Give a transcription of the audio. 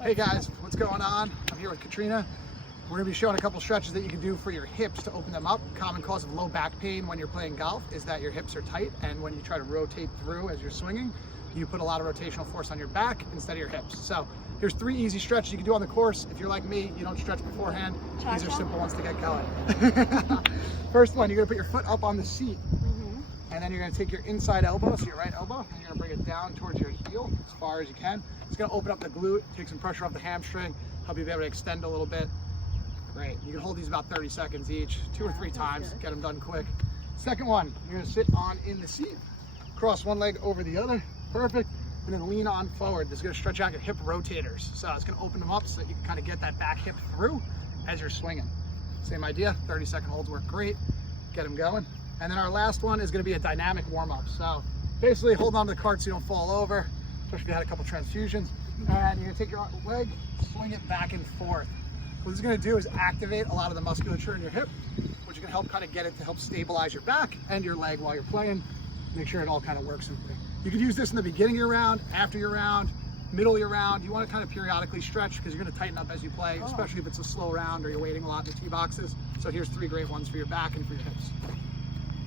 Hey guys, what's going on? I'm here with Katrina. We're going to be showing a couple stretches that you can do for your hips to open them up. Common cause of low back pain when you're playing golf is that your hips are tight, and when you try to rotate through as you're swinging, you put a lot of rotational force on your back instead of your hips. So here's 3 easy stretches you can do on the course. If you're like me, you don't stretch beforehand. These are simple ones to get going. First one, you're going to put your foot up on the seat. And then you're going to take your inside elbow, so your right elbow, and you're going to bring it down towards your heel as far as you can. It's going to open up the glute, take some pressure off the hamstring, help you be able to extend a little bit. Great. You can hold these about 30 seconds each, 2 or 3 times, get them done quick. Second one, you're going to sit on in the seat, cross one leg over the other, perfect, and then lean on forward. This is going to stretch out your hip rotators. So it's going to open them up so that you can kind of get that back hip through as you're swinging. Same idea, 30-second holds work great. Get them going. And then our last one is going to be a dynamic warm-up. So basically hold on to the cart so you don't fall over, especially if you had a couple transfusions. And you're going to take your leg, swing it back and forth. What this is going to do is activate a lot of the musculature in your hip, which is going to help kind of get it to help stabilize your back and your leg while you're playing. Make sure it all kind of works. You can use this in the beginning of your round, after your round, middle of your round. You want to kind of periodically stretch because you're going to tighten up as you play, especially if it's a slow round or you're waiting a lot in the tee boxes. So here's 3 great ones for your back and for your hips.